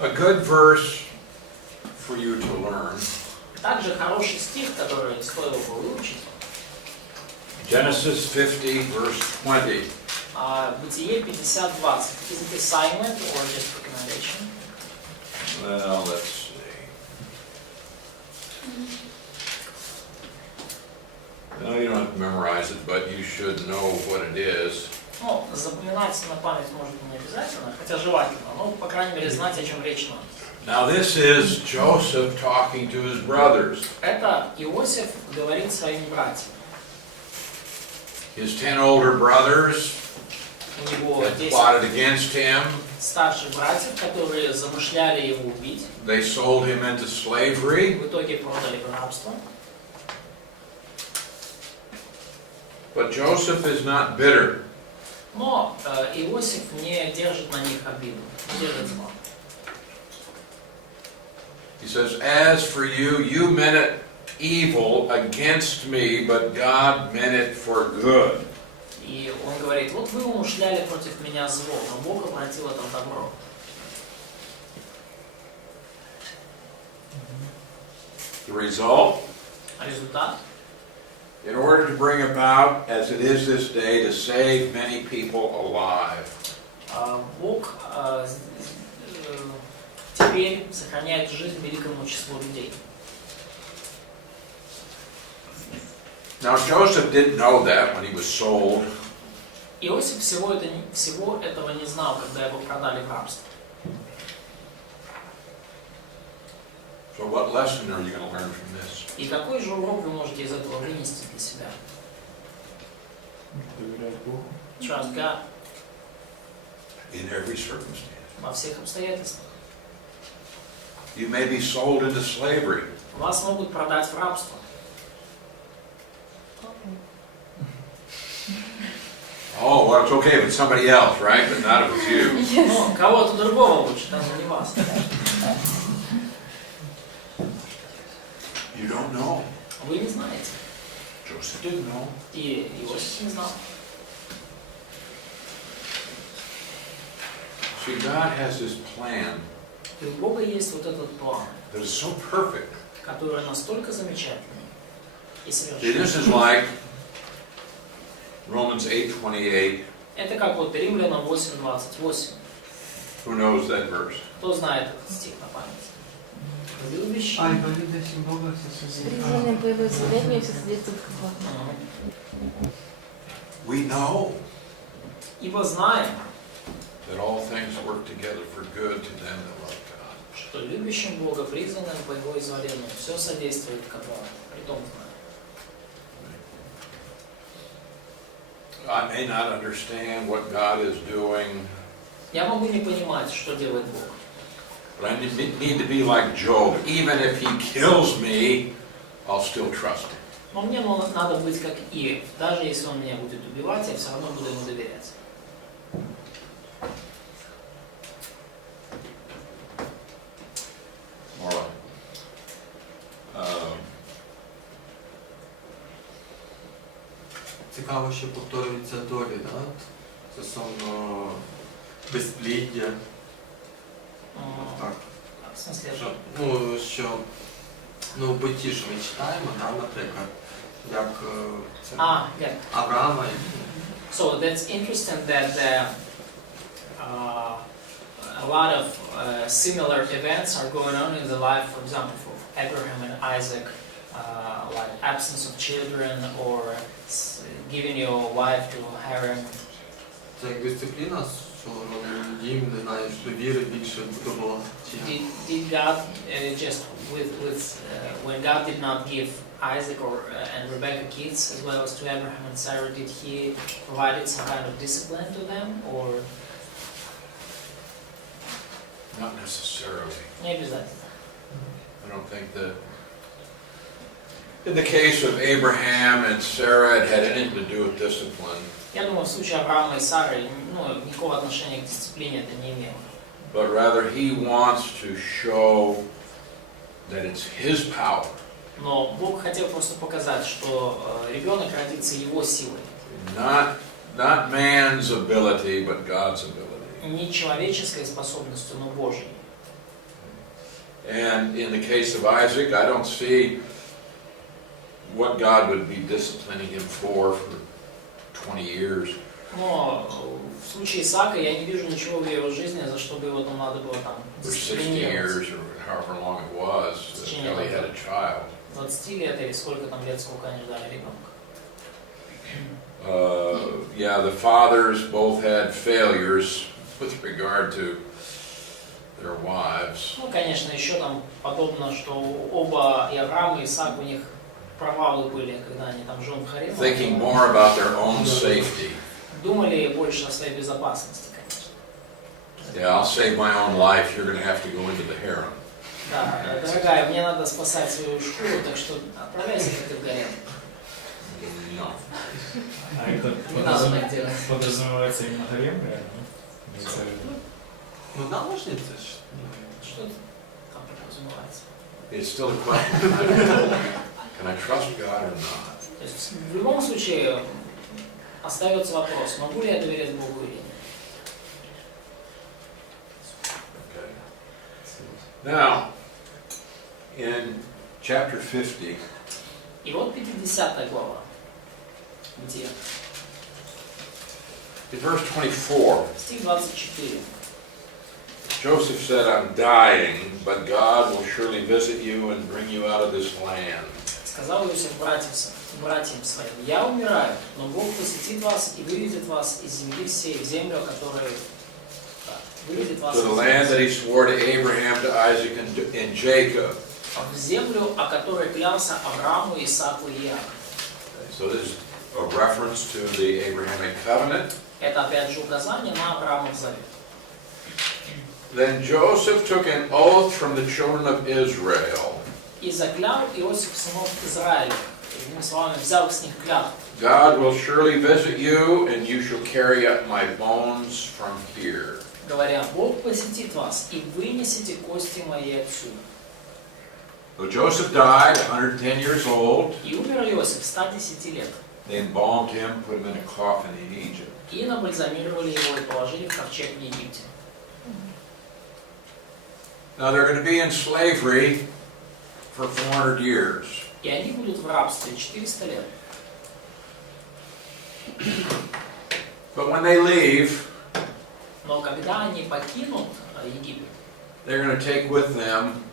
A good verse for you to learn. Также хороший стих, который стоило бы выучить. Genesis 50, verse 20. Бытие 50:20. Is it assignment or just recommendation? Well, let's see. No, you don't have to memorize it, but you should know what it is. Ну, запоминать на память может не обязательно, хотя желательно, но, по крайней мере, знать, о чем речь надо. Now this is Joseph talking to his brothers. Это Иосиф говорит своим братьям. His 10 older brothers У него had 10 plotted against him. старших братьев, которые замышляли его убить. They sold him into slavery. В итоге продали в рабство. But Joseph is not bitter. Но Иосиф не держит на них обиду, не держит зла. He says, as for you, you meant it evil against me, but God meant it for good. И он говорит, вот вы умышляли против меня зло, но Бог обратил это в добро. The result? Результат? In order to bring about, as it is this day, to save many people alive. Бог теперь сохраняет жизнь великому числу людей. Now Joseph didn't know that when he was sold. Иосиф всего этого не знал, когда его продали в рабство. So what lesson are you going to learn from this? И какой же урок вы можете из этого вынести для себя? Trust God. In every circumstance. Во всех обстоятельствах. You may be sold into slavery. Вас могут продать в рабство. Oh, well, it's okay if it's somebody else, right? But not if it's you. Ну, кого-то другого лучше, даже не вас. You don't know. Вы не знаете. Joseph didn't know. И Иосиф не знал. See, God has this plan И у Бога есть вот этот план, that is so perfect. который настолько замечательный и See, совершенный. this is like Romans 8:28. Это как вот Римлянам 8:28. Who knows that verse? Кто знает этот стих на память? Любящий. Призванные по его исцелению все содействуют к благу. We know Ибо знаем, that all things work together for good to them that love God. что любящим Бога, призванным по его изволению, все содействует ко благу. Притом знаем. I may not understand what God is doing, Я могу не понимать, что делает Бог. but I need to be like Job. Even if he kills me, I'll still trust him. Но мне надо быть как Иов. Даже если он меня будет убивать, я все равно буду ему доверять. All right. Цікаво, що повторюються долі, да? Стосовно безпліддя. Так. В смысле, Що в битті ж ми читаємо, да, наприклад, як це yeah. Авраама. So that's interesting that a lot of similar events are going on in the life, for example, of Abraham and Isaac, like absence of children or giving your wife to Haran. Це як дисципліна, що їм, не знаю, довіри більше будувала. Did God just when God did not give Isaac and Rebecca kids as well as to Abraham and Sarah, did He provide some kind of discipline to them, or Not necessarily. не обязательно? I don't think that in the case of Abraham and Sarah, it had anything to do with discipline. Я думаю, в случае Авраама и Сары, никакого отношения к дисциплине это не имело. But rather he wants to show that it's his power. Но Бог хотел просто показать, что ребенок родится его силой. Not man's ability, but God's ability. Не человеческой способностью, но Божьей. And in the case of Isaac, I don't see what God would be disciplining him for 20 years. Но в случае Исаака я не вижу ничего в его жизни, за что бы его там надо было там For 60 дисциплинировать. years, or however long it was, until he had a child. 20 лет или сколько там лет, сколько они ждали ребенка. Yeah, the fathers both had failures with regard to their wives. Ну, конечно, еще там подобно, что оба, и Авраам, и Исаак, у них провалы были, когда они там жен Харема. Thinking more about their own safety. Думали больше о своей безопасности, конечно. Yeah, I'll save my own life. You're going to have to go into the harem. Да, дорогая, мне надо спасать свою шкуру, так что отправляйся ты в гарем. No. А это Не надо так делать. подразумевается именно гарем, реально? Имеется в виду? Ну, наложницы ж. Что там подразумевается? It's still a question. Can I trust God or not? То есть в любом случае остается вопрос, могу ли я доверять Богу или нет. Okay. Now, in chapter 50, И вот 50 глава, где in verse 24, стих 24. Joseph said, I'm dying, but God will surely visit you and bring you out of this land. Сказал Иосиф братьям своим: я умираю, но Бог посетит вас и выведет вас из земли всей в землю, которую выведет вас To the land that he swore to Abraham, to Isaac, and Jacob. в землю, о которой клялся Аврааму, Исааку и Иакову. So this is a reference to the Abrahamic covenant. Это опять же указание на Авраамов завет. Then Joseph took an oath from the children of Israel. И заклял Иосиф сынов Израиля, другими словами, взял с них клятву. God will surely visit you, and you shall carry up my bones from here. Говоря: Бог посетит вас и вынесете кости мои отсюда. So Joseph died, 110 years old. И умер Иосиф 110 лет. They embalmed him, put him in a coffin in Egypt. И набальзамировали его и положили в ковчег в Египте. Now they're going to be in slavery for 400 years. И они будут в рабстве 400 лет. But when they leave, Но когда они покинут Египет, they're going to take with them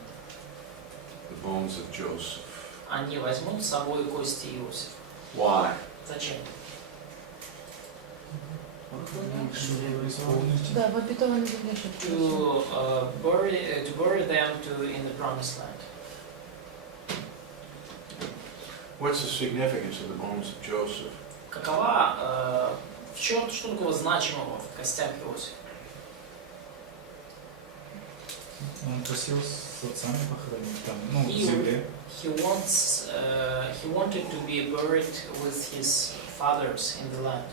the bones of Joseph. они возьмут с собой кости Иосифа. Why? Зачем? Да, в обетованной земле, чтобы To bury them in the promised land. What's the significance of the bones of Joseph? Какова, что такого значимого в костях Иосифа? Он просил с отцами похоронить там, ну, в И земле. He wanted to be buried with his fathers in the land.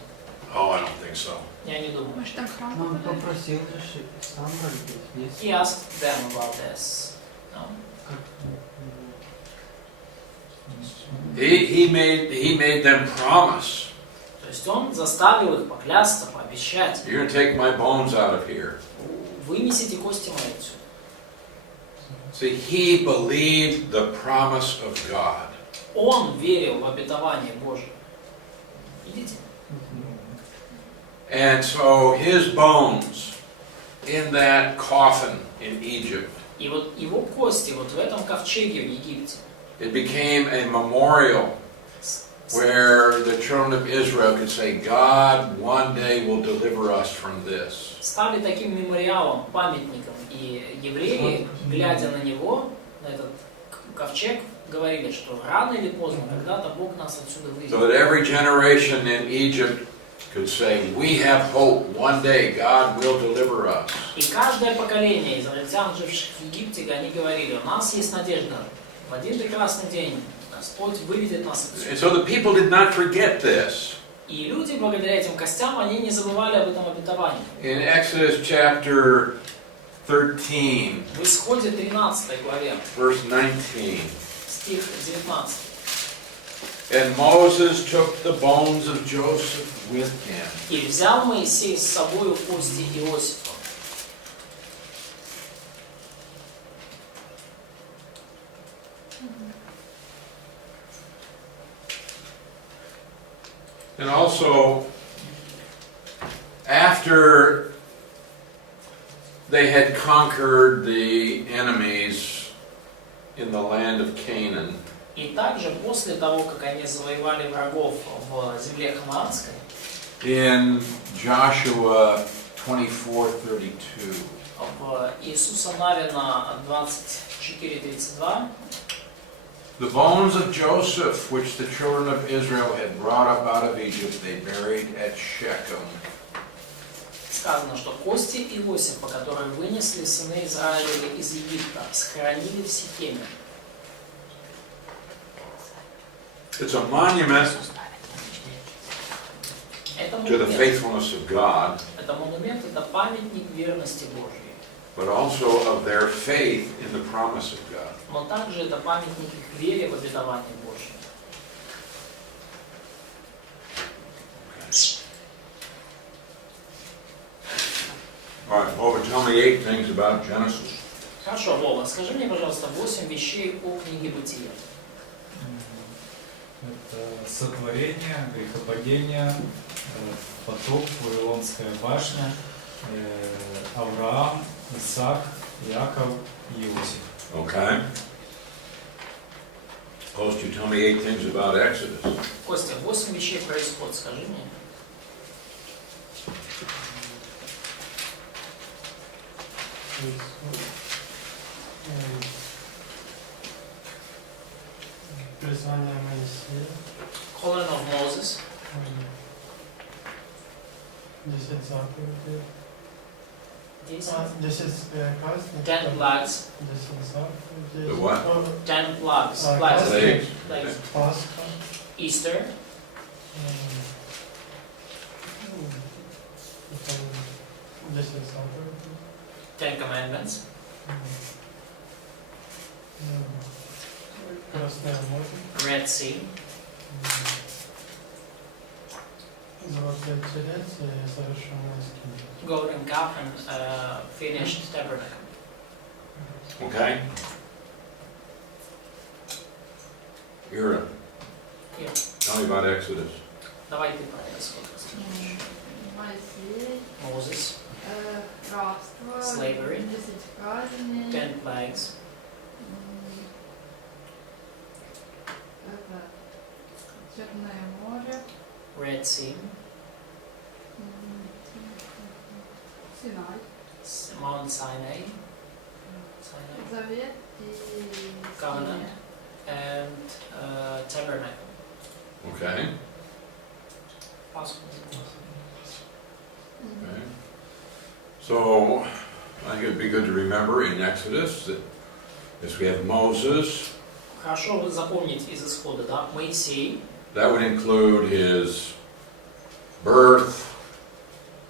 Oh, I don't think so. Я не думаю. Может, там храм? Он попросил же сам родить. He asked them about this. No? He made them promise. То есть он заставил их поклясться, пообещать: You're going to take my bones out of here. вынесите кости мои отсюда. See, he believed the promise of God. Он верил в обетование Божие. Видите? And so his bones in that coffin in Egypt, И вот его кости вот в этом ковчеге в Египте it became a memorial where the children of Israel could say, God one day will deliver us from this. стали таким мемориалом, памятником. И евреи, глядя на него, на этот ковчег, говорили, что рано или поздно когда-то Бог нас отсюда So that выведет. every generation in Egypt could say, we have hope, one day God will deliver us. И каждое поколение израильтян, живших в Египте, они говорили: у нас есть надежда. В один прекрасный день Господь выведет нас And отсюда. so the people did not forget this. И люди, благодаря этим костям, они не забывали об этом обетовании. In Exodus chapter 13, В Исходе 13 главе, verse 19, стих 19. and Moses took the bones of Joseph with him. И взял Моисей с собою кости Иосифа. And also, after they had conquered the enemies in the land of Canaan, И также после того, как они завоевали врагов в земле ханаанской, in Joshua 24:32, в Иисуса Навина 24:32, the bones of Joseph, which the children of Israel had brought up out of Egypt, they buried at Shechem. сказано, что кости Иосифа, которые вынесли сыны Израилева из Египта, схоронили в Сихеме. It's a monument Это to the монумент, faithfulness of God, это монумент, это памятник верности Божьей. but also of their faith in the promise of God. Но также это памятник их вере в обетование Божье. All right, Over, tell me 8 things about Genesis. Хорошо, Вова, скажи мне, пожалуйста, 8 вещей о книге Бытия. Это сотворение, грехопадение, потоп, Вавилонская башня, Авраам, Исаак, Иаков и Иосиф. Okay. Suppose you tell me 8 things about Exodus. Костя, 8 вещей про исход, скажи мне. Призвание Моисея, Calling of Moses, 10 заповедей, 10 10 казней, 10 plagues, 10 заповедей, The what? 10 plagues, Ah, plagues, plagues. plagues. Пасха, Easter, потом 10 заповедей, 10 commandments, Красное море, Red Sea, Золотые телец и совершенная скиния. Golden Calf and finished tabernacle. Okay? Ira, Yeah. tell me about Exodus. Давай ты про исход расскажешь. Моисей, Moses, рабство, Slavery. 10 казней, 10 plagues, это Черное море, Red Sea, Синай, Mount Sinai, Sinai Завет и Covenant. Скиния. and tabernacle. Okay? Пасху. Okay. So, I think it'd be good to remember in Exodus that as we have Moses, Хорошо вы запомнить из исхода, да? Моисей, that would include his birth,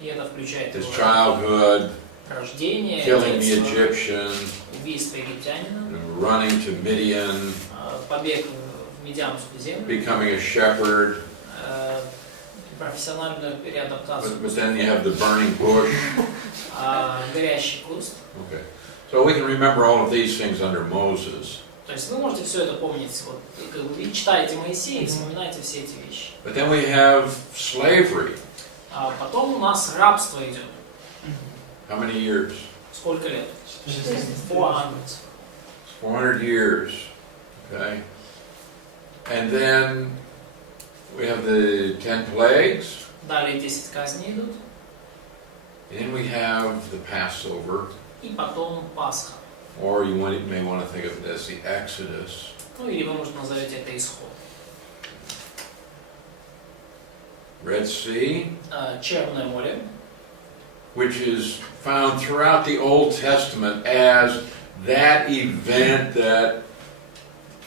и это включает his его childhood, рождение, killing the детство, Egyptian, убийство египтянина, running to Midian, побег в Медиамскую землю, becoming a shepherd, профессиональную переадаптацию, but then you have the burning bush. горящий куст. Okay. So we can remember all of these things under Moses. То есть вы можете все это помнить, вот, вы читаете Моисея и вспоминаете все эти вещи. But then we have slavery. Потом у нас рабство идет. How many years? Сколько лет? 400. 400. 400 years. Okay. And then we have the 10 plagues. Далее 10 казней идут. And then we have the Passover. И потом Пасха. Or you may want to think of it as the Exodus. Ну или вы, может, назовете это исход. Red Sea, Черное море, which is found throughout the Old Testament as that event that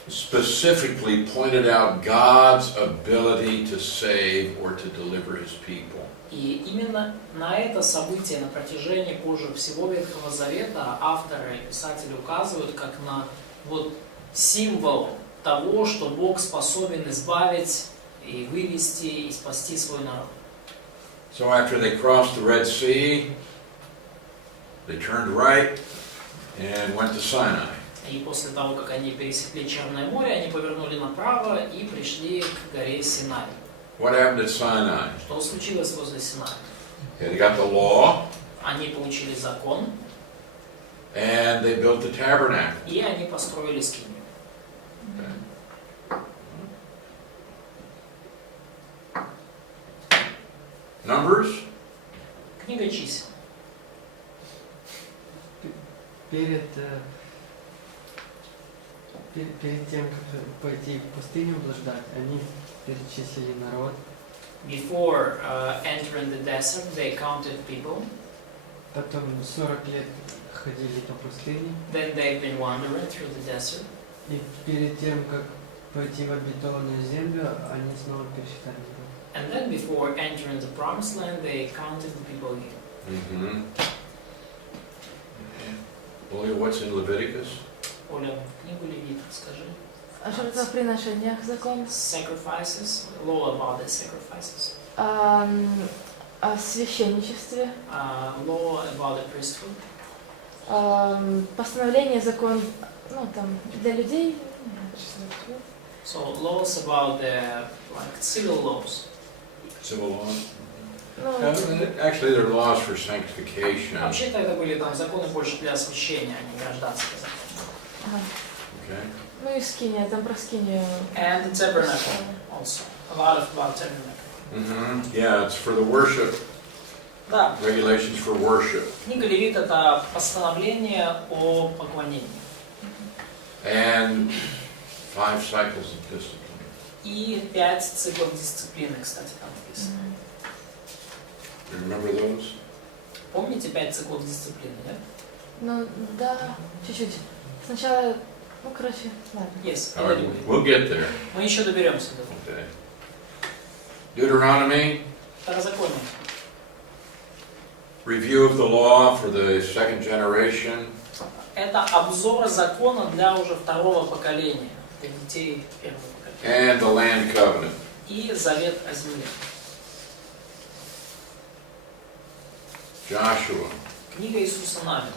specifically pointed out God's ability to save or to deliver His people. И именно на это событие на протяжении позже всего Ветхого Завета авторы и писатели указывают как на вот символ того, что Бог способен избавить и вывести и спасти свой народ. So after they crossed the Red Sea, they turned right and went to Sinai. И после того, как они пересекли Черное море, они повернули направо и пришли к горе Синай. What happened at Sinai? Что случилось возле Синая? Okay, they got the law, Они получили закон, and they built the tabernacle. и они построили скинию. Numbers? Книга чисел. Перед тем, как пойти в пустыню блуждать, они перечислили народ. Before entering the desert, they counted people. Потом 40 лет ходили по пустыне. Then they've been wandering through the desert. И перед тем, как пойти в обетованную землю, они снова пересчитали народ. And then before entering the promised land, they counted the people again. Mm-hmm. Well, what's in Leviticus? Оля, книгу Левит, скажи. А что это о приношениях закон? Sacrifices, law about the sacrifices. О священничестве. Law about the priesthood. Постановление закон, ну там, для людей. So laws about the civil laws. Civil law? Ну, Actually, they're laws for sanctification. Вообще-то это были там законы больше для освящения, а не гражданские законы. ага. Okay. Ну и скиния, там про скинию. And the tabernacle also. A lot about tabernacle. Mm-hmm. Yeah, it's for the worship. Да, Regulations for worship. книга Левит это постановление о поклонении. And 5 cycles of discipline. И 5 циклов дисциплины, кстати, там написано. You remember those? Помните 5 циклов дисциплины, да? Ну, да, чуть-чуть. Сначала, ну, короче, ладно. Yes, All right, we'll get there. мы еще доберемся до этого. Okay. Deuteronomy, Второзаконие. review of the law for the second generation. Это обзор закона для уже второго поколения, для детей первого поколения. And the land covenant. И завет о земле. Joshua. Книга Иисуса Навина.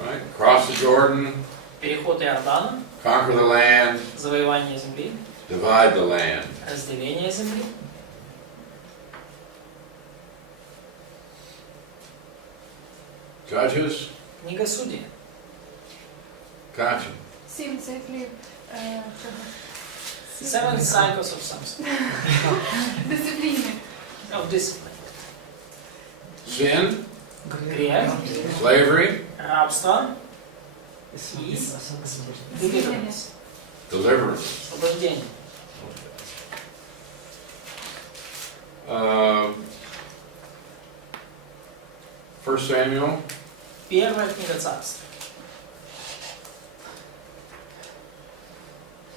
All right. Cross the Jordan, Переход Иордана, conquer the land, завоевание земли, divide the land. разделение земли. Judges, Книга Судей. gotcha. 7 циклів Seven cycles of something. дисципліни. Of discipline. Sin, Грех, slavery, рабство и deliverance. deliverance. Освобождение. First Samuel, Первая книга Царств.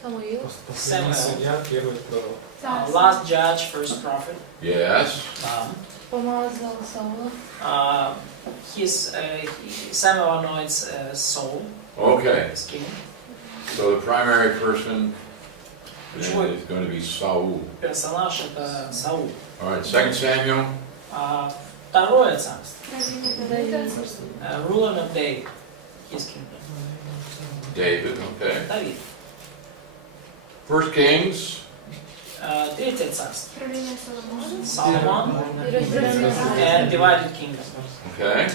Самуил. Последний судья, первый пророк. Last judge, first prophet. yes. Помазал Саула. Samuel anoints Saul Okay, as king. so the primary person is Ключевой going to be Saul. персонаж это Саул. All right, 2 Samuel, Второе царство. Давид. Ruler of David. His kingdom. David, okay. Давид. 1 Kings, Третье царство. Правління Соломона. Соломон И разделенный and divided kingdom. okay.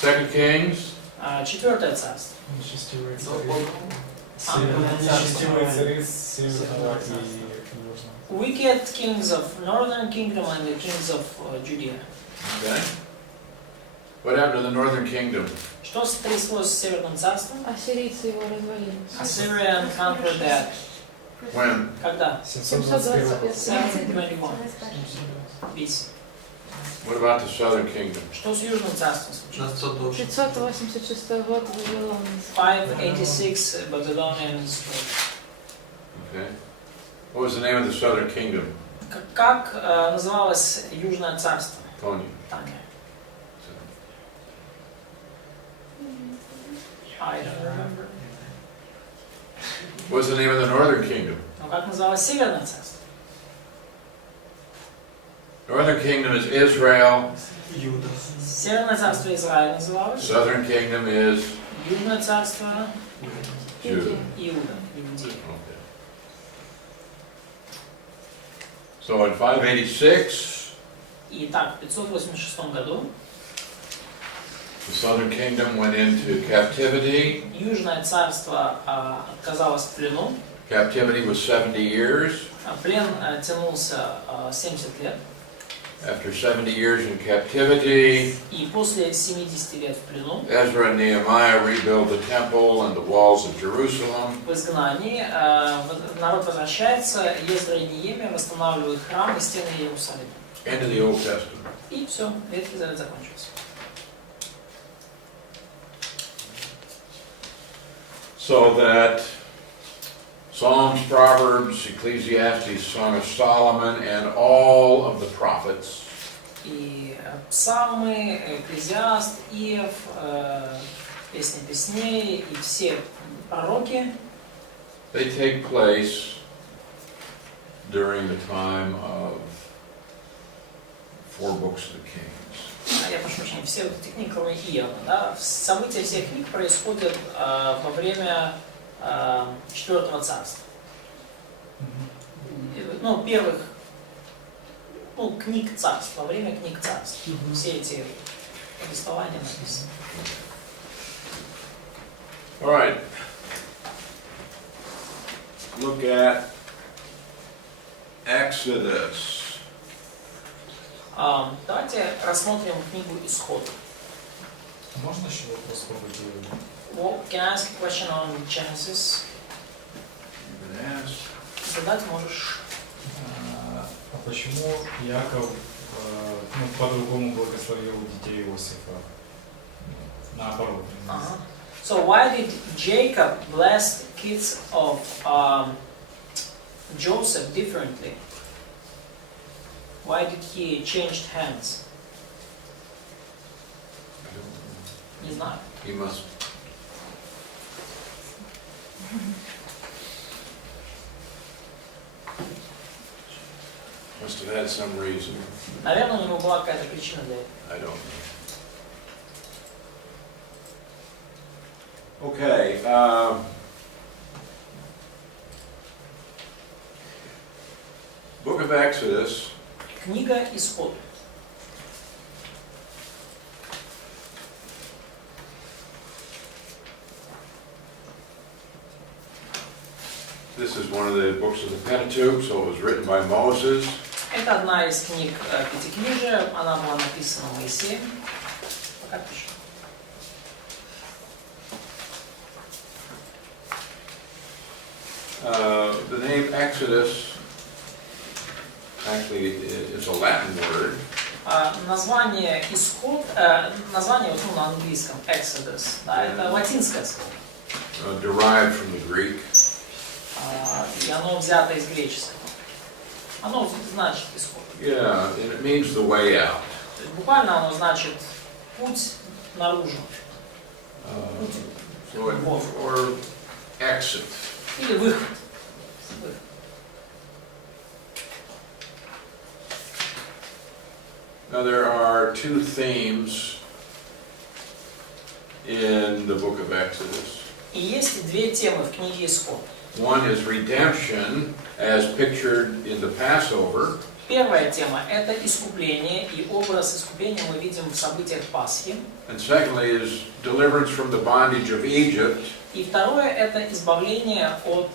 2 Kings, Четвертое царство. Нечестивые цари. Нечестивые цари с севера и южного. Wicked kings of northern kingdom and the kings of Judea. okay. What happened to the northern kingdom? Что стряслось с северным царством? ассирийцы его развалили. Assyrian conquered that. When? Когда? 721. 721 BC. What about the southern kingdom? Что с южным царством случилось? 586 год Вавилон. 586 Babylonian destroyed. Okay. What was the name of the southern kingdom? Как называлось южное царство? Tony. Таня. I don't remember. What was the name of the northern kingdom? Но как называлось северное царство? Northern kingdom is Israel. Юда. Северное царство Израиля называлось. Southern kingdom is Южное царство Judah. Иуда, Иудея. Okay. So in 586, Итак, в 586 году the southern kingdom went into captivity. Южное царство отказалось в плену. Captivity was 70 years. Плен тянулся 70 лет. After 70 years in captivity, И после 70 лет в плену, Ezra and Nehemiah rebuild the temple and the walls of Jerusalem. в изгнании, народ возвращается, Ездра и Неемия восстанавливают храм и стены Иерусалима. End of the Old Testament. И все, Ветхий Завет закончился. So that Psalms, Proverbs, Ecclesiastes, Song of Solomon, and all of the prophets И псалмы, Экклезиаст, Иов, Песни песней и все пророки, they take place during the time of 4 books of the Kings. я прошу прощения, все вот эти книги, кроме Иова, да, события всех книг происходят во время 4-го царства. Ну, первых, книг царств, во время книг царств. Все эти повествования написаны. All right. Look at Exodus. Давайте рассмотрим книгу Исход. Можно еще вопрос по бытию? Well, can I ask a question on Genesis? You can ask. Задать можешь. А почему Яков по-другому благословил детей Иосифа? Наоборот. So why did Jacob bless the kids of Joseph differently? Why did he change hands? Не знаю. He must. Must have had some reason. Наверное, у него была какая-то причина для этого. I don't know. Okay. Book of Exodus. Книга Исход. This is one of the books of the Pentateuch, so it was written by Moses. Это одна из книг Пятикнижия, она была написана Моисеем. Пока пишу. The name Exodus actually is a Latin word. Название Исход, название вот, на английском Exodus, да, это латинское слово. Derived from the Greek. И оно взято из греческого. Оно значит исход. Yeah, and it means the way out. То есть буквально оно значит путь наружу. So it, or exit. Или выход. Now there are two themes in the book of Exodus. И есть две темы в книге Исход. One is redemption, as pictured in the Passover. Первая тема – это искупление, и образ искупления мы видим в событиях Пасхи. And secondly is deliverance from the bondage of Egypt, И второе – это избавление от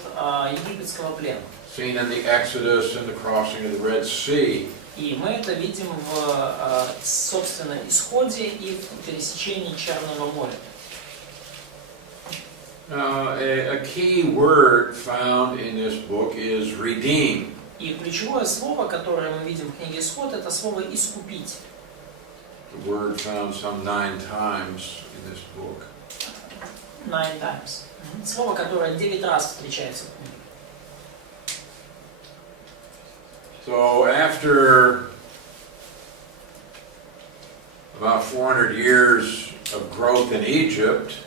египетского плена. seen in the Exodus and the crossing of the Red Sea. И мы это видим в, собственно, исходе и в пересечении Черного моря. A key word found in this book is redeem. И ключевое слово, которое мы видим в книге Исход, это слово «искупить». The word found some 9 times in this book. 9 times. Слово, которое 9 раз встречается в книге. So after about 400 years of growth in Egypt,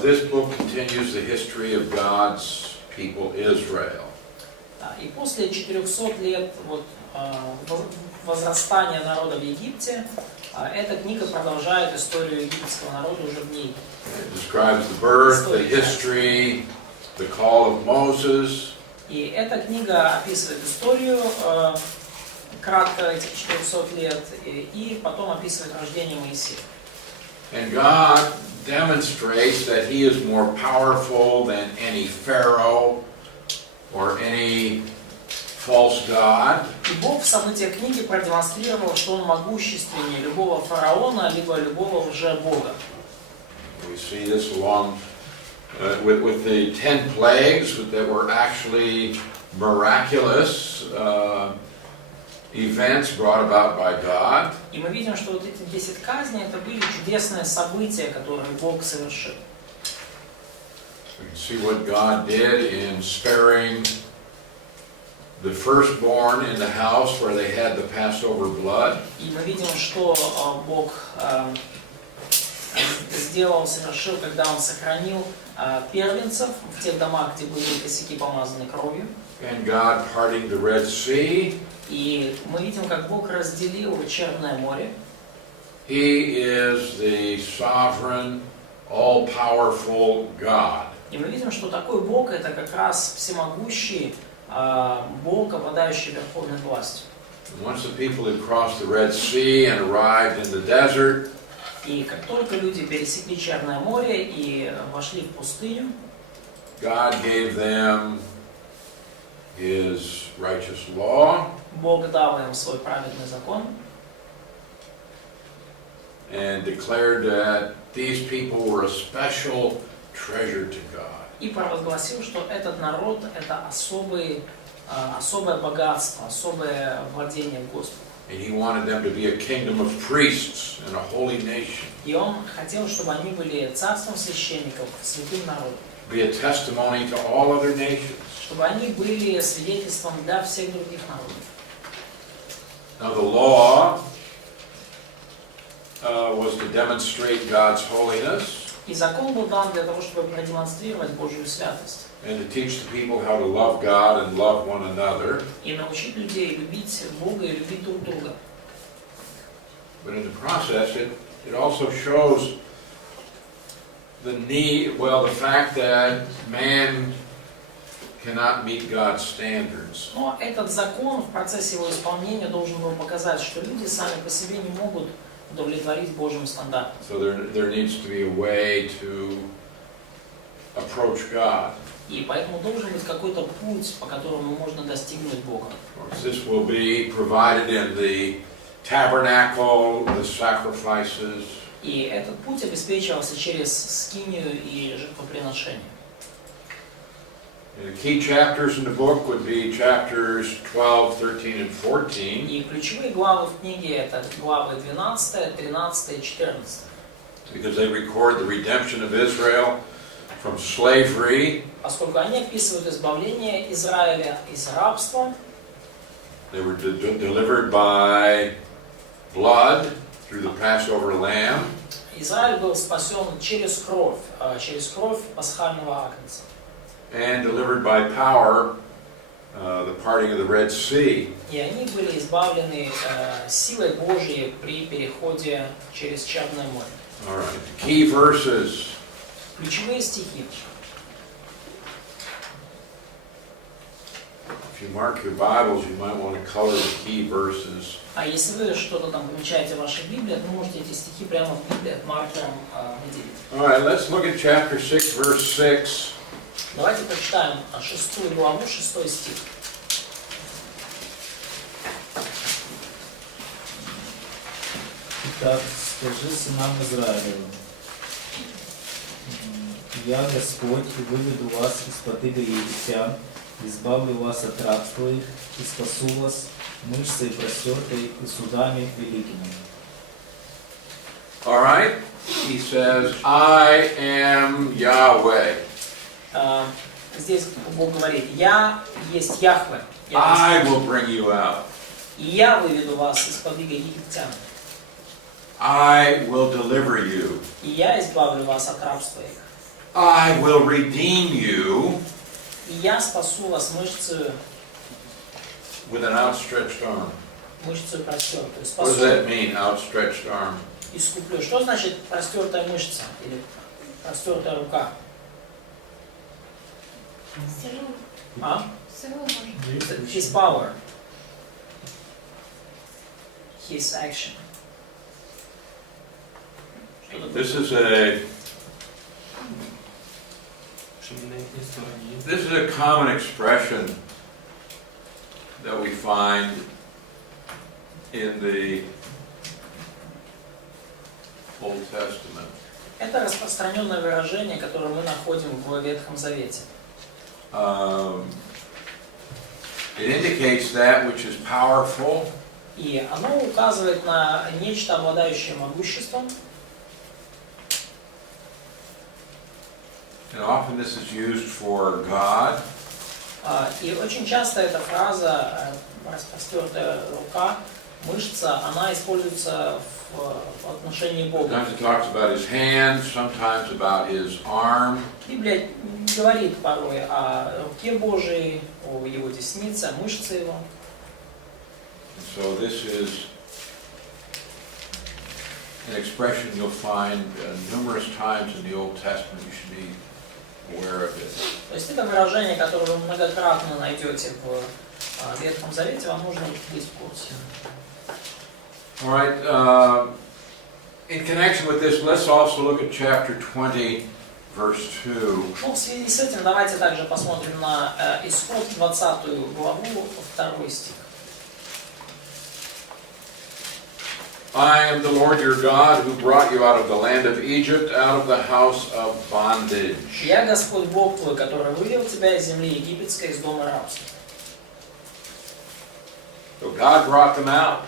this book continues the history of God's people Israel. И после 400 лет возрастания народа в Египте, Эта книга продолжает историю египетского народа уже в ней. It describes the birth, the history, the call of Moses. И эта книга описывает историю кратко этих 400 лет, и потом описывает рождение Моисея. And God demonstrates that He is more powerful than any Pharaoh or any false god. И Бог в событиях книги продемонстрировал, что Он могущественнее любого фараона, либо любого лже-бога. We see this along with the 10 plagues that were actually miraculous events brought about by God. И мы видим, что вот эти 10 казней, это были чудесные события, которые Бог совершил. We can see what God did in sparing the firstborn in the house where they had the Passover blood. И мы видим, что Бог сделал, совершил, когда Он сохранил первенцев в тех домах, где были косяки помазаны кровью. And God parting the Red Sea. И мы видим, как Бог разделил Черное море. He is the sovereign, all-powerful God. И мы видим, что такой Бог это как раз всемогущий Бог, обладающий верховной властью. Once the people had crossed the Red Sea and arrived in the desert, И как только люди пересекли Черное море и вошли в пустыню, God gave them His righteous law Бог дал им свой праведный закон and declared that these people were a special treasure to God. и провозгласил, что этот народ это особое богатство, особое владение Господу. And He wanted them to be a kingdom of priests and a holy nation, И Он хотел, чтобы они были царством священников, святым народом, be a testimony to all other nations. чтобы они были свидетельством для всех других народов. Now the law was to demonstrate God's holiness И закон был дан для того, чтобы продемонстрировать Божью святость and to teach the people how to love God and love one another. и научить людей любить Бога и любить друг друга. But in the process, it also shows the need, the fact that man cannot meet God's standards. Но этот закон в процессе его исполнения должен был показать, что люди сами по себе не могут удовлетворить Божьим стандартам. So there needs to be a way to approach God. И поэтому должен быть какой-то путь, по которому можно достигнуть Бога. This will be provided in the tabernacle, the sacrifices. И этот путь обеспечивался через скинию и жертвоприношение. The key chapters in the book would be chapters 12, 13, and 14. И ключевые главы в книге это главы 12, 13 и 14. Because they record the redemption of Israel from slavery. Поскольку они описывают избавление Израиля из рабства, They were delivered by blood through the Passover lamb. Израиль был спасен через кровь пасхального агнца. And delivered by power, the parting of the Red Sea. И они были избавлены силой Божьей при переходе через Черное море. All right. The key verses. Ключевые стихи. If you mark your Bibles, you might want to color the key verses. А если вы что-то там помечаете в вашей Библии, то можете эти стихи прямо в Библии маркером выделить. All right, let's look at chapter 6, verse 6. Давайте прочитаем 6 главу, 6 стих. Итак, скажи сынам Израилевым: Я Господь, выведу вас из-под иго египтян, избавлю вас от рабства их и спасу вас мышцей простертой и судами великими. All right, he says, I am Yahweh. Здесь Бог говорит: Я есть Яхве, I will bring you out. и я выведу вас из-под иго египтян, I will deliver you. и я избавлю вас от рабства их, I will redeem you и я спасу вас мышцею with an outstretched arm. мышцу простер. То есть What does that mean, outstretched arm? искуплю. Что значит простертая мышца или простертая рука? Силу. А? Силу может. His power. His action. Что такое? This is a Що ми на їхній стороні. This is a common expression that we find in the Old Testament. Это распространенное выражение, которое мы находим в Ветхом Завете. It indicates that which is powerful, И оно указывает на нечто, обладающее могуществом. and often this is used for God, И очень часто эта фраза «распростертая рука», мышца, она используется в отношении Бога. Sometimes it talks about his hand, sometimes about his arm. Библия говорит порой о руке Божией, о его деснице, о мышце его. And so this is an expression you'll find numerous times in the Old Testament. You should be aware of it. То есть это выражение, которое вы многократно найдете в Ветхом Завете, вам нужно быть в курсе. All right. In connection with this, let's also look at chapter 20, verse 2. Ну, в связи с этим давайте также посмотрим на Исход 20 главу, 2 стих. I am the Lord your God who brought you out of the land of Egypt, out of the house of bondage. «Я Господь Бог твой, который вывел тебя из земли египетской, из дома рабства». So God brought them out.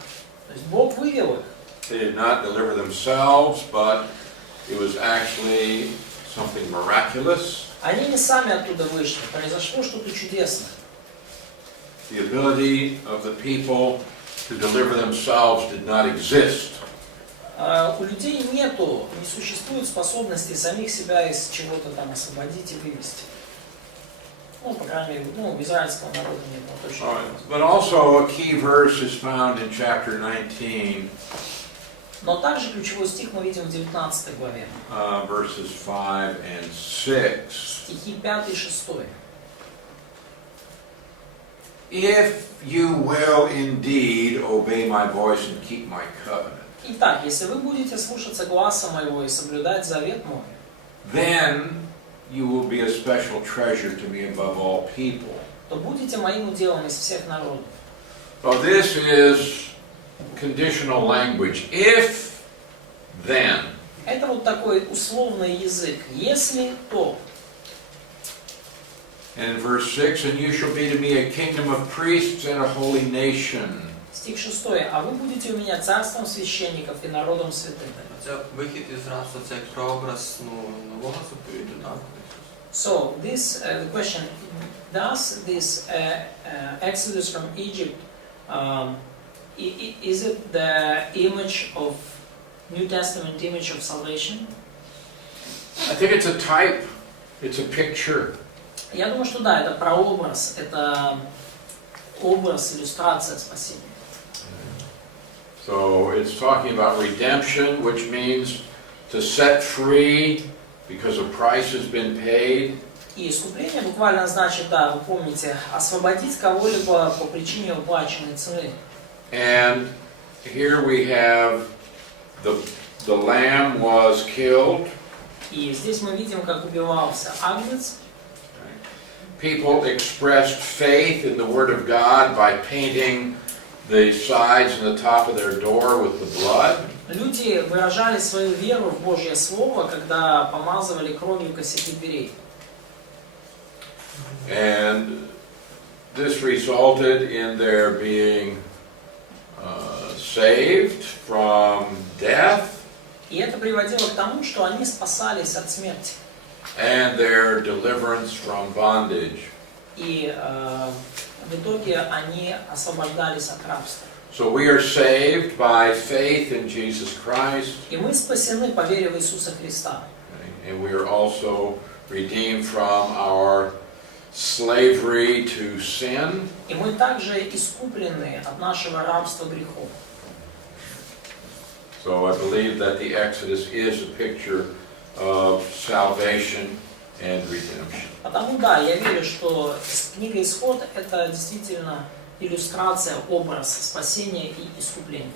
То есть Бог вывел их. They did not deliver themselves, but it was actually something miraculous. Они не сами оттуда вышли, произошло что-то чудесное. The ability of the people to deliver themselves did not exist. У людей не существует способности самих себя из чего-то там освободить и вывести. Ну, по крайней мере, у израильского народа нет, но точно. All right. But also a key verse is found in chapter 19, Но также ключевой стих мы видим в 19 главе. verses 5 and 6. Стихи 5 и 6. If you will indeed obey my voice and keep my covenant, Итак, если вы будете слушаться гласа моего и соблюдать завет мой, then you will be a special treasure to me above all people. то будете моим уделом из всех народов. Well, this is conditional language. If, then. Это вот такой условный язык. Если, то. And in verse 6, and you shall be to me a kingdom of priests and a holy nation. Стих 6. А вы будете у меня царством священников и народом святым. Це вихід із рабства, це як прообраз нового заповіту, так? So, this the question, does this exodus from Egypt, is it the image of New Testament image of salvation? I think it's a type. It's a picture. Я думаю, что да, это прообраз, это образ, иллюстрация спасения. So it's talking about redemption, which means to set free because a price has been paid. И искупление буквально значит, да, вы помните, освободить кого-либо по причине уплаченной цены. And here we have the lamb was killed. И здесь мы видим, как убивался агнец. People expressed faith in the Word of God by painting the sides and the top of their door with the blood. Люди выражали свою веру в Божье Слово, когда помазывали кровью косяки дверей. And this resulted in their being saved from death. И это приводило к тому, что они спасались от смерти. And their deliverance from bondage. И в итоге они освобождались от рабства. So we are saved by faith in Jesus Christ. И мы спасены по вере в Иисуса Христа. And we are also redeemed from our slavery to sin. И мы также искуплены от нашего рабства грехов. So I believe that the Exodus is a picture of salvation and redemption. Потому да, я верю, что книга Исход — это действительно иллюстрация, образ спасения и искупления.